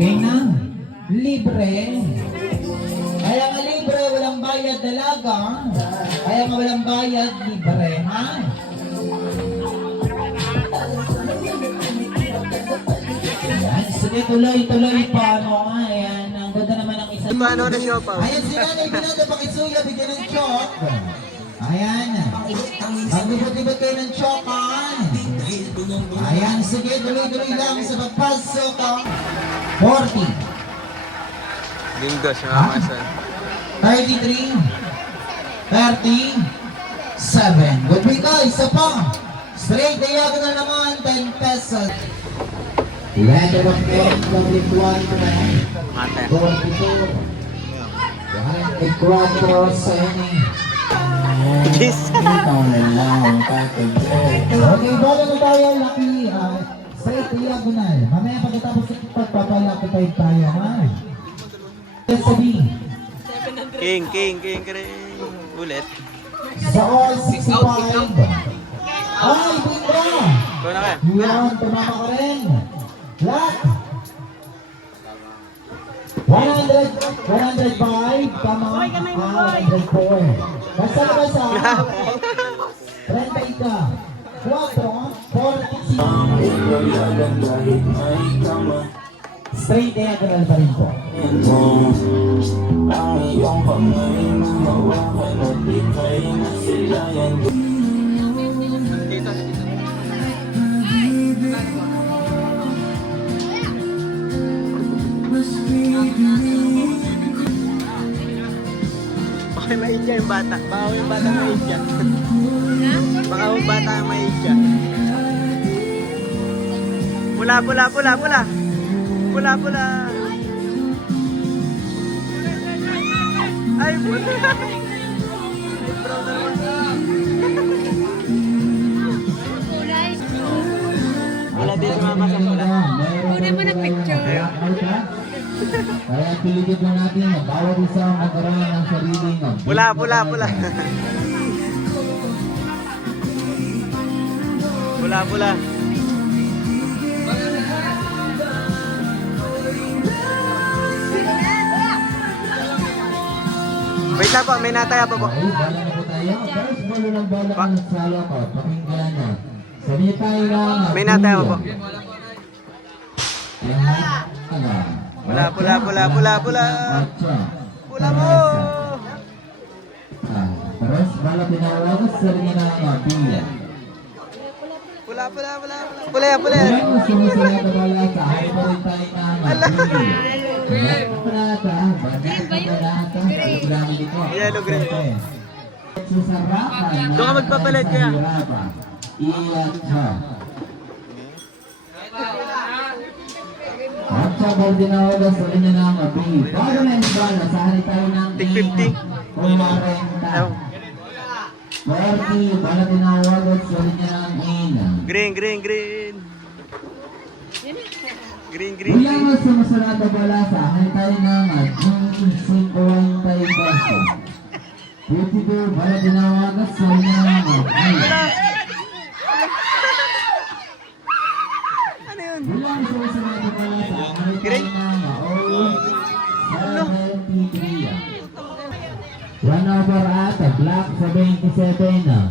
Bigay na. Libre. Kaya nga libre, walang bayad dalaga. Kaya nga walang bayad, libre, ha? Ayan, sige, tuloy pa, ano nga, ayan. Ang ganda naman ang isa. Paano na siya pa? Ayan, si Nanay Binado Pakisuya, bigyan ng chok. Ayan. Maglibot-libot kayo ng chok, ha? Ayan, sige, tuloy-tuloy lang sa pagpasok, ha? 40. Linggo siya mamasan. 33. 37. Good week, guys. Isa pa. Straight diagonal naman, 10 pesos. Letter of end, W1 naman. Mate. 44. Behind the quattro, signing. Yes. Okay, bola na tayo, Lucky. Straight diagonal. Mamaya pagkatapos sa pagpapalaki tayo, ha? Sabi. King. Ulit. Sa all, 65. Ay, bingo! Ikaw na ka. Yan, tumama ka rin. Lock. 105, tama. 104. Basta na basta. 30 ka. 4, 45. Straight diagonal pa rin po. Baka maidya yung bata. Baka yung bata maidya. Baka yung bata maidya. Pula. Ay, pula. Ay, brown na naman. Wala din si mama sa pula. Kunin mo na picture. Kaya piligid lang natin na bawat isa magkaroon ng sariling Pula. Pula. Wait lang po, may nataya pa po. Okay, bala na po tayo. First ball ng bala ang saya ko. Pakinggan na. Sabi tayo lang. May nataya pa po. Pula. Pula mo! Terus bala pinawagos sa rin na ang biya. Pula. Sumusunod na bala sa hari pa rin tayo na Yellow green. Doon ka magpapalit kaya. Iyak ha. At sa ball dinawagas sa rin na ang biya. Bago na yung bala sa hari tayo ng Tig 50. 40, bala dinawagas sa rin na ang ina. Green. Wala mo sumusunod na bala sa hari tayo ng 5 tayo basta. 52, bala dinawagas sa rin na ang ina. Ano yun? Wala mo sumusunod na bala sa hari tayo ng 73. 1 over ata, black sa 27 na.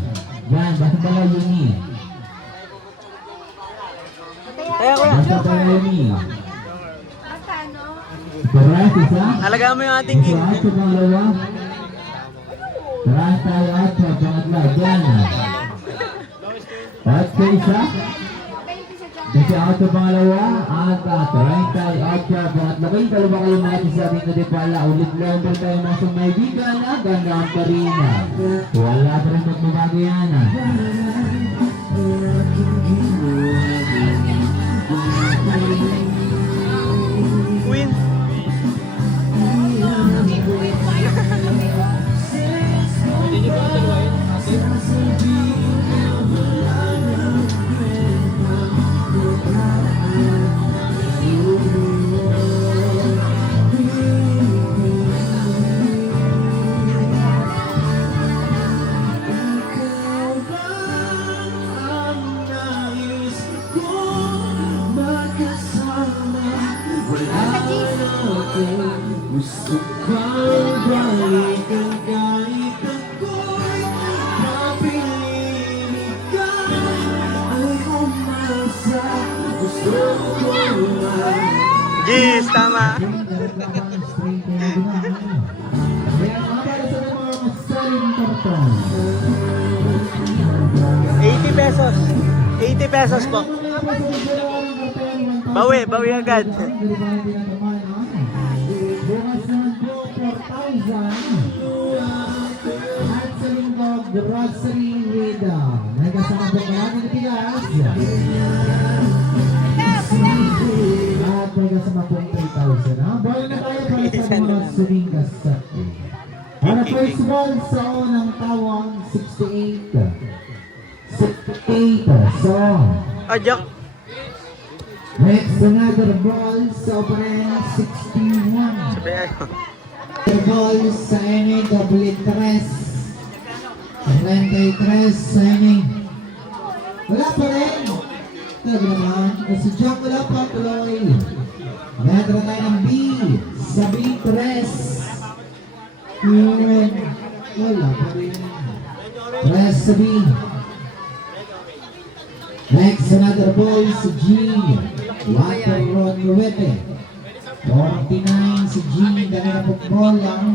Yan, basta bala yun eh. Kaya ko Basta bala yun eh. Correct, isa? Alagaan mo yung ating king. Isa, sa pangalawa. Tara tayo at sa pangatla. Yan na. At sa isa. Kasi ako sa pangalawa. At tarahin tayo at sa pangatla. Kayong dalawa kayo mga tisabing na di pala. Ulit level tayo mga sumaibigan. Ganda ang parina. Wala pa rin magbabago yan. Queen. Gusto kang balikan kahit ako'y mapili ka. Ay umasa, gusto ko man. Yes, tama. Kaya nga para sa mga selling karton. 80 pesos. 80 pesos po. Bawi agad. Bukas naman po, 4,000. At sa linggo, grocery with may kasama po marami na tigas. At may kasama po 3,000. Bawal na tayo para sa mga sumingas. Para first ball sa unang tawang 68. 68. So, Ajak. next, another ball sa opening 61. Sabi ayo. Another ball sa inning, double 3. 33 sa inning. Wala pa rin. Talaga naman. Si Jack wala pa tuloy. Metra tayo ng B. Sa B3. Yun. Wala pa rin. 3 sa B. Next, another ball sa G. Waterron 9. 49 si G. Dami na football lang.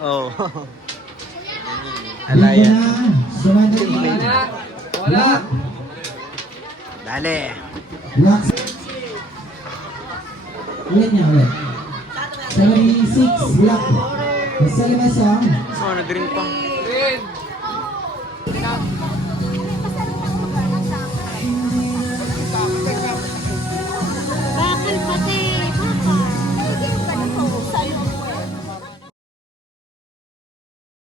Oh. Dito Alaya. na. Sumadali. Lock. Dale. Lock. Ulit niya ulit. 76. Lock. Sa labas ang Oh, nag-drink pa.